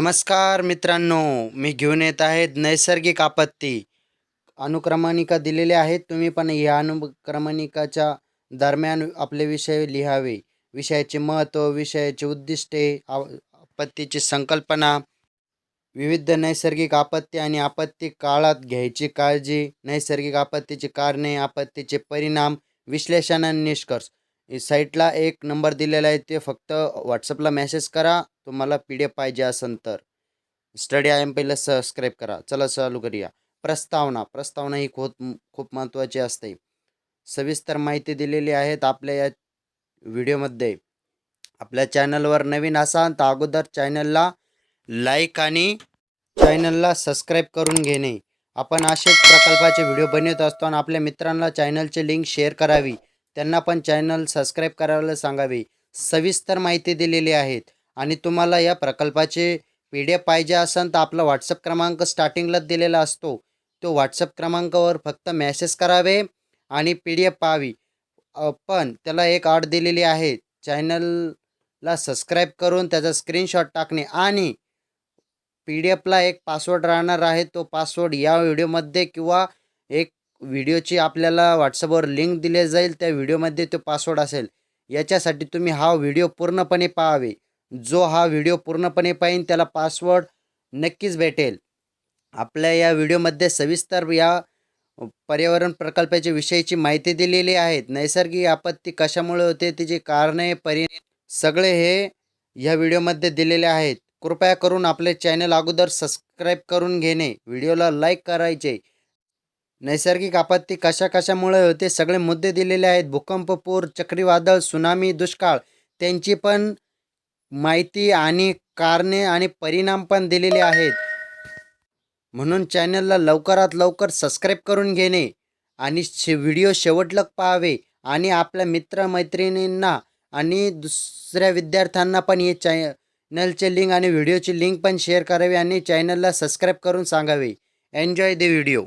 नमस्कार मित्रांनो, मी घेऊन येत आहेत नैसर्गिक आपत्ती. अनुक्रमणिका दिलेल्या आहेत. तुम्ही पण या अनुक्रमणिकाच्या दरम्यान आपले विषय लिहावे. विषयाचे महत्त्व, विषयाचे उद्दिष्टे, आपत्तीची संकल्पना, विविध नैसर्गिक आपत्ती आणि आपत्ती काळात घ्यायची काळजी, नैसर्गिक आपत्तीची कारणे, आपत्तीचे परिणाम, विश्लेषण आणि निष्कर्ष. साईटला एक नंबर दिलेला आहे, ते फक्त व्हॉट्सअपला मेसेज करा तुम्हाला PDF पाहिजे असेल तर. स्टडी आय एम पहिलं सबस्क्राईब करा. चला चालू करूया. प्रस्तावना ही खूप महत्त्वाची असते. सविस्तर माहिती दिलेली आहेत आपल्या या व्हिडिओमध्ये. आपल्या चॅनलवर नवीन असाल तर अगोदर चॅनलला लाईक आणि चॅनलला सबस्क्राईब करून घेणे. आपण असेच प्रकल्पाचे व्हिडिओ बनवत असतो आणि आपल्या मित्रांना चॅनलची लिंक शेअर करावी, त्यांना पण चॅनल सबस्क्राईब करायला सांगावे. सविस्तर माहिती दिलेली आहेत आणि तुम्हाला या प्रकल्पाचे PDF पाहिजे असेल तर आपला व्हॉट्सअप क्रमांक स्टार्टिंगलाच दिलेला असतो. तो व्हॉट्सअप क्रमांकावर फक्त मेसेज करावे आणि PDF पाहावी. पण त्याला एक अट दिलेली आहे. चॅनलला सबस्क्राईब करून त्याचा स्क्रीनशॉट टाकणे आणि PDFला एक पासवर्ड राहणार आहे. तो पासवर्ड या व्हिडिओमध्ये किंवा एक व्हिडिओची आपल्याला व्हॉट्सअपवर लिंक दिली जाईल, त्या व्हिडिओमध्ये तो पासवर्ड असेल. याच्यासाठी तुम्ही हा व्हिडिओ पूर्णपणे पाहावे. जो हा व्हिडिओ पूर्णपणे पाहीन त्याला पासवर्ड नक्कीच भेटेल. आपल्या या व्हिडिओमध्ये सविस्तर या पर्यावरण प्रकल्पाच्या विषयीची माहिती दिलेली आहे. नैसर्गिक आपत्ती कशामुळे होते, त्याची कारणे, परिणाम सगळे हे या व्हिडिओमध्ये दिलेले आहेत. कृपया करून आपले चॅनल अगोदर सबस्क्राईब करून घेणे, व्हिडिओला लाईक करायचे. नैसर्गिक आपत्ती कशामुळे होते सगळे मुद्दे दिलेले आहेत. भूकंप, पूर, चक्रीवादळ, सुनामी, दुष्काळ त्यांची पण माहिती आणि कारणे आणि परिणाम पण दिलेले आहेत. म्हणून चॅनलला लवकरात लवकर सबस्क्राईब करून घेणे आणि व्हिडिओ शेवटलक पाहावे आणि आपल्या मित्रमैत्रिणींना आणि दुसऱ्या विद्यार्थ्यांना पण हे चॅनलचे लिंक आणि व्हिडिओची लिंक पण शेअर करावी आणि चॅनलला सबस्क्राईब करून सांगावे. Enjoy the video.